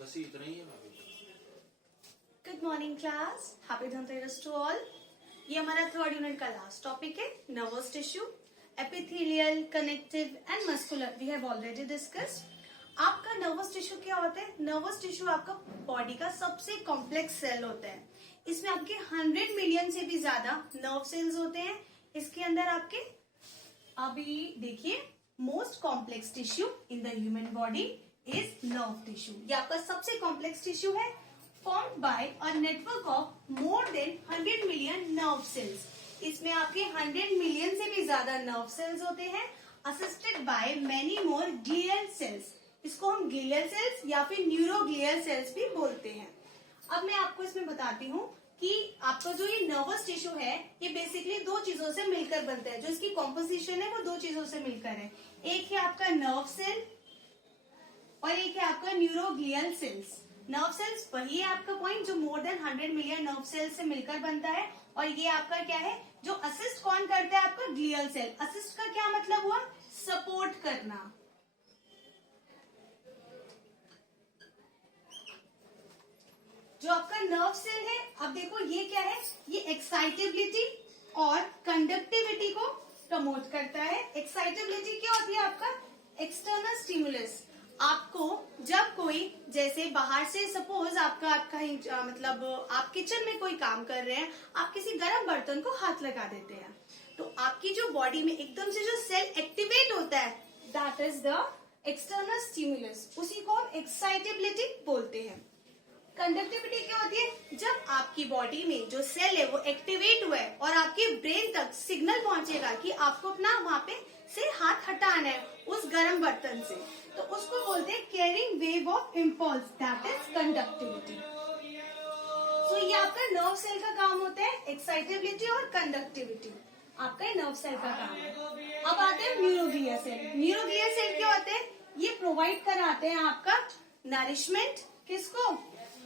बस इतना ही है बाकी। Good morning class, happy Dhanteras to all. ये हमारा थर्ड यूनिट का लास्ट टॉपिक है, nervous tissue, epithelial, connective and muscular. We have already discussed. आपका नर्वस टिश्यू क्या होता है? नर्वस टिश्यू आपका बॉडी का सबसे कॉम्प्लेक्स सेल होता है। इसमें आपके 100 मिलियन से भी ज्यादा नर्व सेल्स होते हैं। इसके अंदर आपके अभी देखिए, most complex tissue in the human body is nerve tissue. ये आपका सबसे कॉम्प्लेक्स टिश्यू है, formed by a network of more than 100 million nerve cells। इसमें आपके 100 मिलियन से भी ज्यादा नर्व सेल्स होते हैं, assisted by many more glial cells. इसको हम ग्लियल सेल्स या फिर न्यूरोग्लियल सेल्स भी बोलते हैं। अब मैं आपको इसमें बताती हूँ कि आपका जो ये नर्वस टिश्यू है, ये बेसिकली दो चीजों से मिलकर बनता है। जो इसकी कॉम्पोजिशन है वो दो चीजों से मिलकर है। एक है आपका नर्व सेल और एक है आपका न्यूरोग्लियल सेल्स। नर्व सेल्स वही है आपका पॉइंट जो more than 100 million nerve cells से मिलकर बनता है। और ये आपका क्या है, जो असिस्ट कौन करता है? आपका ग्लियल सेल। असिस्ट का क्या मतलब हुआ? सपोर्ट करना। जो आपका नर्व सेल है, अब देखो ये क्या है, ये एक्साइटेबिलिटी और कंडक्टिविटी को प्रमोट करता है। एक्साइटेबिलिटी क्या होती है? आपका एक्सटर्नल स्टिमुलस। आपको जब कोई जैसे बाहर से सपोज आपका मतलब आप किचन में कोई काम कर रहे हैं, आप किसी गर्म बर्तन को हाथ लगा देते हैं, तो आपकी जो बॉडी में एकदम से जो सेल एक्टिवेट होता है, that is the external stimulus. उसी को हम एक्साइटेबिलिटी बोलते हैं। कंडक्टिविटी क्या होती है? जब आपकी बॉडी में जो सेल है वो एक्टिवेट हुआ है और आपके ब्रेन तक सिग्नल पहुंचेगा कि आपको अपना वहां पे से हाथ हटाना है उस गर्म बर्तन से, तो उसको बोलते हैं carrying wave of impulse, that is conductivity. So ये आपका नर्व सेल का काम होता है, एक्साइटेबिलिटी और कंडक्टिविटी आपका नर्व सेल का काम है। अब आते हैं न्यूरोग्लियल सेल। न्यूरोग्लियल सेल क्या होते हैं? ये प्रोवाइड कराते हैं आपका नरिशमेंट, किसको?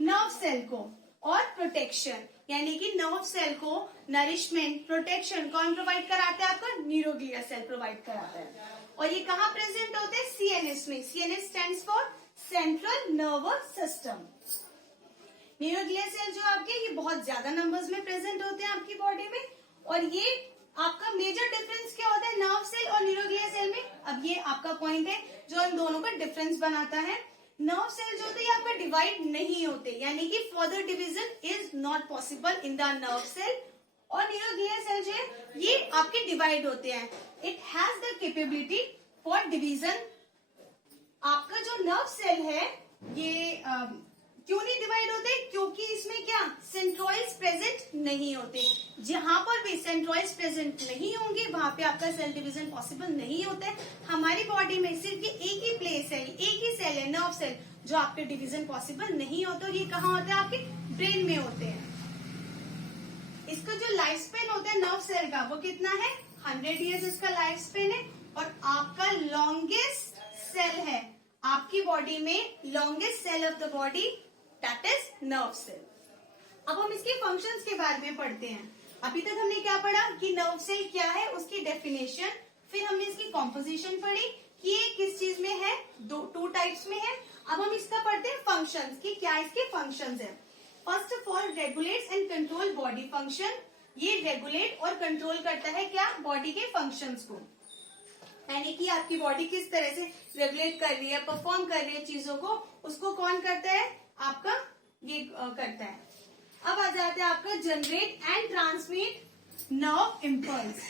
नर्व सेल को, और प्रोटेक्शन, यानी कि नर्व सेल को नरिशमेंट, प्रोटेक्शन कौन प्रोवाइड कराता है? आपका न्यूरोग्लियल सेल प्रोवाइड कराता है। और ये कहाँ प्रेजेंट होते हैं? सीएनएस में। CNS stands for central nervous system. Neuroglial cell जो आपके, ये बहुत ज्यादा नंबर्स में प्रेजेंट होते हैं आपकी बॉडी में। और ये आपका मेजर डिफरेंस क्या होता है नर्व सेल और न्यूरोग्लियल सेल में? अब ये आपका पॉइंट है जो इन दोनों का डिफरेंस बनाता है। नर्व सेल जो होते हैं आपका डिवाइड नहीं होते, यानी कि further division is not possible in the nerve cell. और न्यूरोग्लियल सेल जो है ये आपके डिवाइड होते हैं। It has the capability for division. आपका जो नर्व सेल है ये क्यों नहीं डिवाइड होते? क्योंकि इसमें क्या, सेंट्रॉइड्स प्रेजेंट नहीं होते। जहां पर भी सेंट्रॉइड्स प्रेजेंट नहीं होंगे वहां पे आपका सेल डिवीजन पॉसिबल नहीं होता है। हमारी बॉडी में सिर्फ ये एक ही प्लेस है, एक ही सेल है, नर्व सेल, जो आपके डिवीजन पॉसिबल नहीं होता। और ये कहाँ होता है? आपके ब्रेन में होते हैं। इसका जो लाइफ स्पेन होता है नर्व सेल का, वो कितना है? 100 ईयर्स इसका लाइफ स्पेन है। और आपका लॉन्गेस्ट सेल है आपकी बॉडी में, longest cell of the body, that is nerve cell. अब हम इसके फंक्शंस के बारे में पढ़ते हैं। अभी तक हमने क्या पढ़ा कि नर्व सेल क्या है, उसकी डेफिनेशन, फिर हमने इसकी कॉम्पोजिशन पढ़ी कि ये किस चीज में है, टू टाइप्स में है। अब हम इसका पढ़ते हैं फंक्शंस कि क्या इसके फंक्शंस है। First of all, regulates and control body function. ये रेगुलेट और कंट्रोल करता है क्या? बॉडी के फंक्शंस को, यानी कि आपकी बॉडी किस तरह से रेगुलेट कर रही है, परफॉर्म कर रही है चीजों को, उसको कौन करता है? आपका ये करता है। अब आ जाते हैं आपका generate and transmit nerve impulse.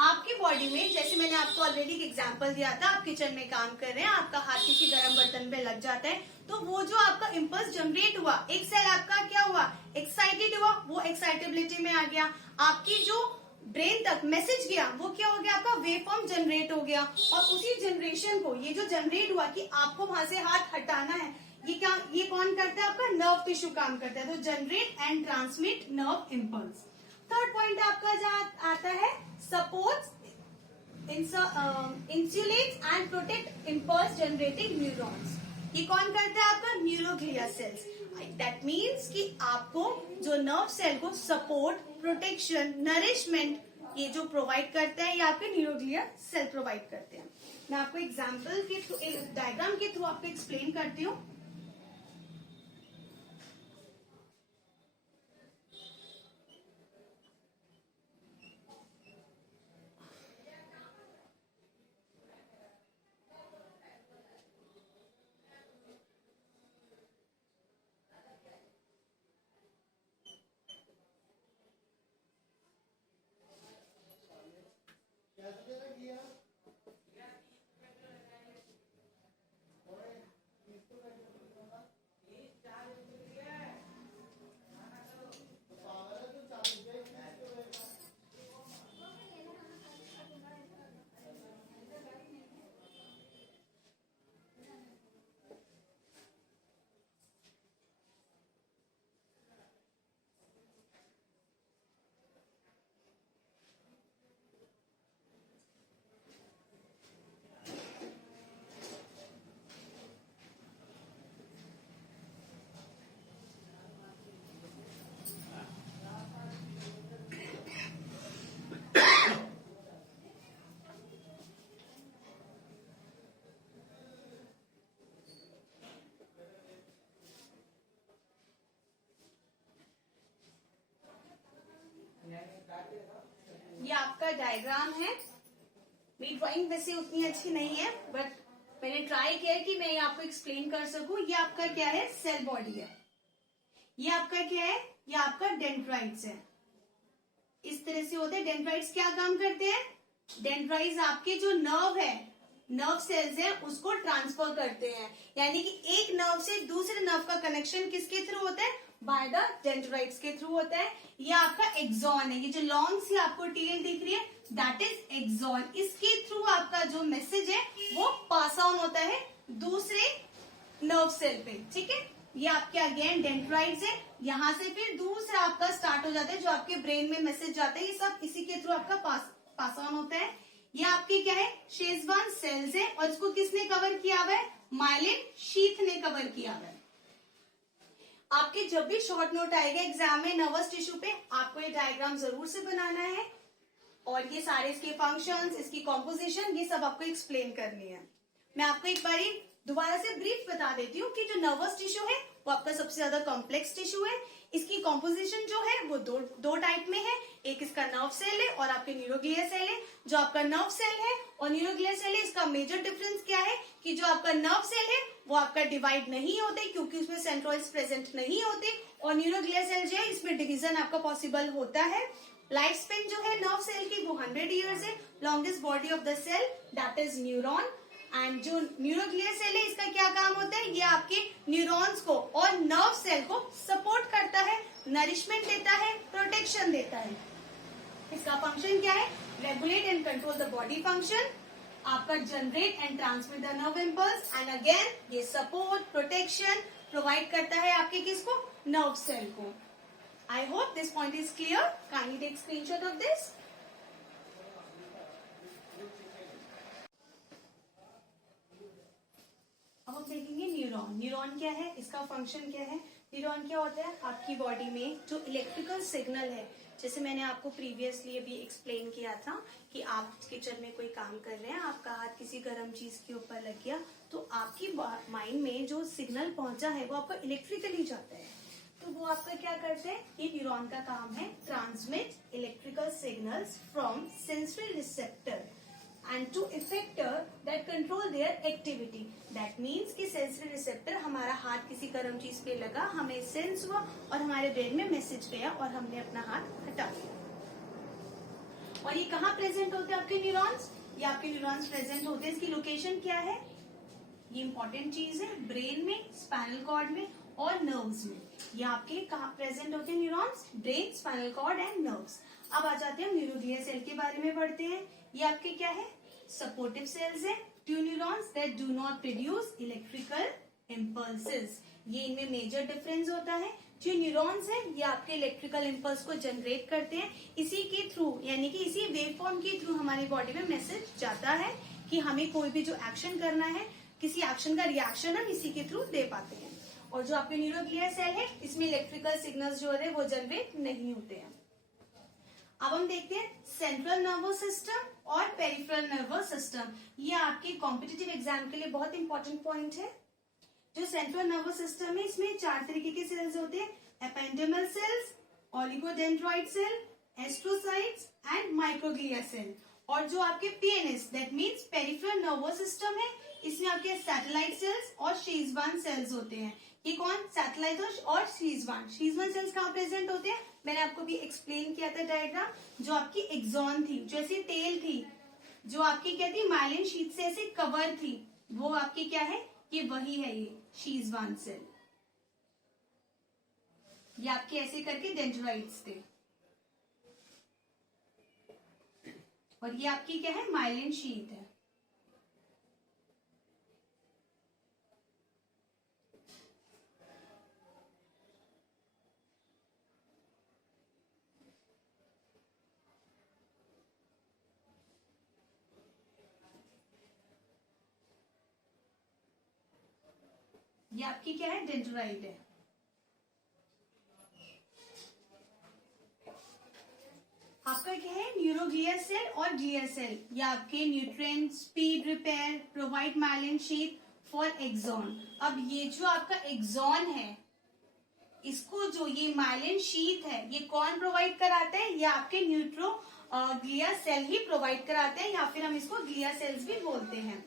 आपकी बॉडी में, जैसे मैंने आपको ऑलरेडी एक एग्जांपल दिया था, आप किचन में काम कर रहे हैं, आपका हाथ किसी गर्म बर्तन पे लग जाता है, तो वो जो आपका इम्पल्स जनरेट हुआ, एक सेल आपका क्या हुआ? एक्साइटेड हुआ, वो एक्साइटेबिलिटी में आ गया। आपकी जो ब्रेन तक मैसेज गया, वो क्या हो गया? आपका वेव फॉर्म जनरेट हो गया। और उसी जनरेशन को, ये जो जनरेट हुआ कि आपको वहां से हाथ हटाना है, ये कौन करता है? आपका नर्व टिश्यू काम करता है। तो generate and transmit nerve impulse. Third point आपका आता है supports, insulates and protect impulse generating neurons. ये कौन करता है? आपका न्यूरोग्लियल सेल्स। दैट मीन्स कि आपको जो नर्व सेल को सपोर्ट, प्रोटेक्शन, नरिशमेंट, ये जो प्रोवाइड करता है, ये आपके न्यूरोग्लियल सेल प्रोवाइड करते हैं। मैं आपको एग्जाम्पल के थ्रू, एक डायग्राम के थ्रू आपको एक्सप्लेन करती हूँ। डायग्राम है। मेरी ड्राइंग वैसे उतनी अच्छी नहीं है, बट मैंने ट्राई किया है कि मैं आपको एक्सप्लेन कर सकूं। ये आपका क्या है, सेल बॉडी है। ये आपका क्या है, ये आपका डेंड्राइट्स है। इस तरह से होते हैं। डेंड्राइट्स क्या काम करते हैं, डेंड्राइट्स आपके जो नर्व है, नर्व सेल्स है, उसको ट्रांसफर करते हैं। यानी कि एक नर्व से दूसरे नर्व का कनेक्शन किसके थ्रू होता है, बाय द डेंड्राइट्स के थ्रू होता है। ये आपका एक्सॉन है। ये जो लॉन्ग सी आपको टेल दिख रही है, दैट इज एक्सॉन। इसके थ्रू आपका जो मैसेज है वो पास ऑन होता है दूसरे नर्व सेल पे। ठीक है, ये आपके अगेन डेंड्राइट्स है। यहां से फिर दूसरा आपका स्टार्ट हो जाता है, जो आपके ब्रेन में मैसेज जाता है, ये सब इसी के थ्रू आपका पास ऑन होता है। ये आपके क्या है, शेजवान सेल्स है, और इसको किसने कवर किया हुआ है, माइलिन शीथ ने कवर किया हुआ है। आपके जब भी शॉर्ट नोट आएगा एग्जाम में नर्वस टिश्यू पे, आपको ये डायग्राम जरूर से बनाना है, और ये सारे इसके फंक्शंस, इसकी कॉम्पोजिशन, ये सब आपको एक्सप्लेन करनी है। मैं आपको एक बार दोबारा से ब्रीफ बता देती हूँ कि जो नर्वस टिश्यू है वो आपका सबसे ज्यादा कॉम्प्लेक्स टिश्यू है। इसकी कॉम्पोजिशन जो है वो दो टाइप में है। एक इसका नर्व सेल है और आपके न्यूरोग्लिया सेल है। जो आपका नर्व सेल है और न्यूरोग्लिया सेल है, इसका मेजर डिफरेंस क्या है कि जो आपका नर्व सेल है वो आपका डिवाइड नहीं होते, क्योंकि उसमें सेंट्रोइड्स प्रेजेंट नहीं होते, और न्यूरोग्लिया सेल जो है इसमें डिवीजन आपका पॉसिबल होता है। लाइफ स्पेन जो है नर्व सेल की वो 100 ईयर्स है। Longest body of the cell that is neuron. And जो न्यूरोग्लिया सेल है, इसका क्या काम होता है, ये आपके न्यूरॉन्स को और नर्व सेल को सपोर्ट करता है, नरिशमेंट देता है, प्रोटेक्शन देता है। इसका फंक्शन क्या है, regulate and control the body function, आपका generate and transmit the nerve impulse, and again ये सपोर्ट, प्रोटेक्शन प्रोवाइड करता है आपके किसको, नर्व सेल को। I hope this point is clear. Kindly take screenshot of this. अब हम देखेंगे न्यूरॉन। न्यूरॉन क्या है, इसका फंक्शन क्या है। न्यूरॉन क्या होता है, आपकी बॉडी में जो इलेक्ट्रिकल सिग्नल है, जैसे मैंने आपको प्रीवियसली अभी एक्सप्लेन किया था कि आप किचन में कोई काम कर रहे हैं, आपका हाथ किसी गर्म चीज के ऊपर लग गया, तो आपकी माइंड में जो सिग्नल पहुंचा है वो आपका इलेक्ट्रिकली जाता है। तो वो आपका क्या करते हैं, ये न्यूरॉन का काम है, transmit electrical signals from sensory receptor and to effector that control their activity. That means कि सेंसरी रिसेप्टर, हमारा हाथ किसी गर्म चीज पे लगा, हमें सेंस हुआ और हमारे ब्रेन में मैसेज गया और हमने अपना हाथ हटा दिया। और ये कहाँ प्रेजेंट होते हैं आपके न्यूरॉन्स, ये आपके न्यूरॉन्स प्रेजेंट होते हैं। इसकी लोकेशन क्या है, ये इंपॉर्टेंट चीज है, ब्रेन में, स्पाइनल कॉर्ड में और नर्व्स में। ये आपके कहाँ प्रेजेंट होते हैं neurons, brain, spinal cord and nerves. अब आ जाते हैं न्यूरोग्लिया सेल के बारे में पढ़ते हैं। ये आपके क्या है, सपोर्टिव सेल्स है to neurons that do not produce electrical impulses. ये इनमें मेजर डिफरेंस होता है। जो न्यूरॉन्स है ये आपके इलेक्ट्रिकल इम्पल्स को जनरेट करते हैं, इसी के थ्रू, यानी कि इसी वेव फॉर्म के थ्रू हमारी बॉडी में मैसेज जाता है कि हमें कोई भी जो एक्शन करना है, किसी एक्शन का रिएक्शन हम इसी के थ्रू दे पाते हैं। और जो आपके न्यूरोग्लिया सेल है, इसमें इलेक्ट्रिकल सिग्नल्स जो है वो जनरेट नहीं होते हैं। अब हम देखते हैं सेंट्रल नर्वस सिस्टम और पेरिफेरल नर्वस सिस्टम। ये आपके कॉम्पिटिटिव एग्जाम के लिए बहुत इंपॉर्टेंट पॉइंट है। जो सेंट्रल नर्वस सिस्टम है, इसमें 4 तरीके के सेल्स होते हैं, ependymal cells, oligodendroid cell, astrocytes and microglia cell. और जो आपके PNS that means peripheral nervous system है, इसमें आपके सैटेलाइट सेल्स और शेजवान सेल्स होते हैं। ये कौन, सैटेलाइट और शेजवान सेल्स कहाँ प्रेजेंट होते हैं, मैंने आपको भी एक्सप्लेन किया था डायग्राम। जो आपकी एक्सॉन थी, जो ऐसी टेल थी, जो आपकी क्या थी, माइलिन शीट से ऐसे कवर थी, वो आपकी क्या है, ये वही है, ये शेजवान सेल। ये आपके ऐसे करके डेंड्राइट्स थे, और ये आपकी क्या है, माइलिन शीट है। ये आपकी क्या है, डेंड्राइट है। आपका क्या है, न्यूरोग्लिया सेल और ग्लिया सेल। ये आपके nutrient, speed, repair, provide myelin sheath for axon. अब ये जो आपका एक्सॉन है, इसको जो ये माइलिन शीट है, ये कौन प्रोवाइड कराता है, ये आपके ग्लिया सेल ही प्रोवाइड कराते हैं, या फिर हम इसको ग्लिया सेल्स भी बोलते हैं।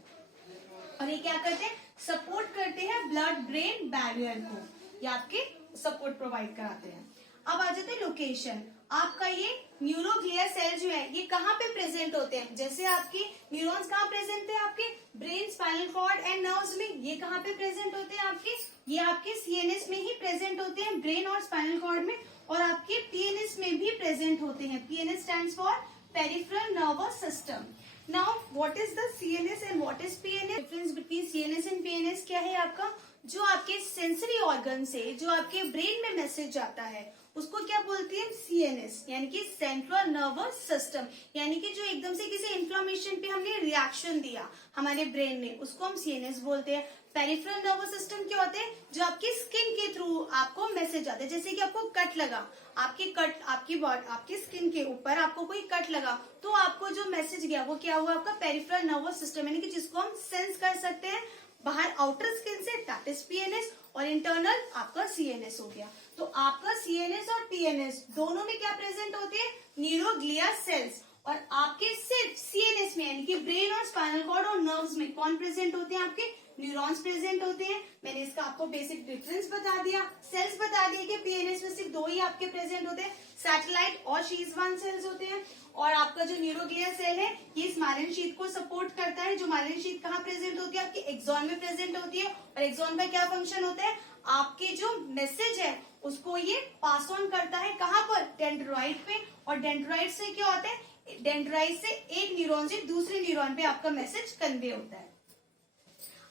और ये क्या करते हैं, सपोर्ट करते हैं ब्लड ब्रेन बैरियर को, ये आपके सपोर्ट प्रोवाइड कराते हैं। अब आ जाते हैं लोकेशन। आपका ये न्यूरोग्लिया सेल जो है ये कहाँ पे प्रेजेंट होते हैं, जैसे आपके न्यूरॉन्स कहाँ प्रेजेंट है, आपके brain, spinal cord and nerves में, ये कहाँ पे प्रेजेंट होते हैं आपके, ये आपके सीएनएस में ही प्रेजेंट होते हैं, ब्रेन और स्पाइनल कॉर्ड में, और आपके पीएनएस में भी प्रेजेंट होते हैं। PNS stands for peripheral nervous system. Now what is the CNS and what is PNS? Difference between CNS and PNS क्या है आपका, जो आपके सेंसरी ऑर्गन से जो आपके ब्रेन में मैसेज आता है उसको क्या बोलते हैं, सीएनएस, यानी कि सेंट्रल नर्वस सिस्टम, यानी कि जो एकदम से किसी इन्फ्लेमेशन पे हमने रिएक्शन दिया हमारे ब्रेन ने, उसको हम सीएनएस बोलते हैं। पेरिफेरल नर्वस सिस्टम क्या होते हैं, जो आपकी स्किन के थ्रू आपको मैसेज आता है, जैसे कि आपको कट लगा, आपकी स्किन के ऊपर आपको कोई कट लगा, तो आपको जो मैसेज गया वो क्या हुआ, आपका पेरिफेरल नर्वस सिस्टम, यानी कि जिसको हम सेंस कर सकते हैं बाहर आउटर स्किन से, दैट इज पीएनएस, और इंटरनल आपका सीएनएस हो गया। तो आपका सीएनएस और पीएनएस दोनों में क्या प्रेजेंट होते हैं, न्यूरोग्लिया सेल्स, और आपके सिर्फ सीएनएस में यानी कि ब्रेन और स्पाइनल कॉर्ड और नर्व्स में कौन प्रेजेंट होते हैं, आपके न्यूरॉन्स प्रेजेंट होते हैं। मैंने इसका आपको बेसिक डिफरेंस बता दिया, सेल्स बता दिए कि पीएनएस में सिर्फ दो ही आपके प्रेजेंट होते हैं, सैटेलाइट और शीज़-1 सेल्स होते हैं, और आपका जो न्यूरोग्लिया सेल है ये इस माइलिन शीथ को सपोर्ट करता है। जो माइलिन शीथ कहाँ प्रेजेंट होती है, आपके एक्सॉन में प्रेजेंट होती है, और एक्सॉन का क्या फंक्शन होता है, आपके जो मैसेज है उसको ये पास ऑन करता है, कहाँ पर, डेंड्राइट पे, और डेंड्राइट से क्या होता है, डेंड्राइट से एक न्यूरॉन से दूसरे न्यूरॉन पे आपका मैसेज कन्वे होता है।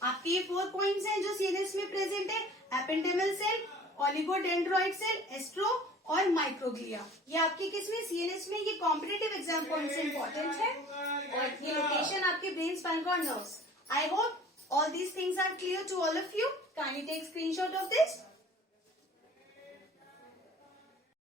आपके ये 4 पॉइंट्स हैं जो सीएनएस में प्रेजेंट है, ependymal cell, oligodendroid cell, astro और माइक्रोग्लिया। ये आपके किसमें, सीएनएस में, ये कॉम्पिटिटिव एग्जाम पॉइंट से इंपॉर्टेंट है, और ये लोकेशन आपके brain, spinal cord, nerves. I hope all these things are clear to all of you. Kindly take screenshot of this.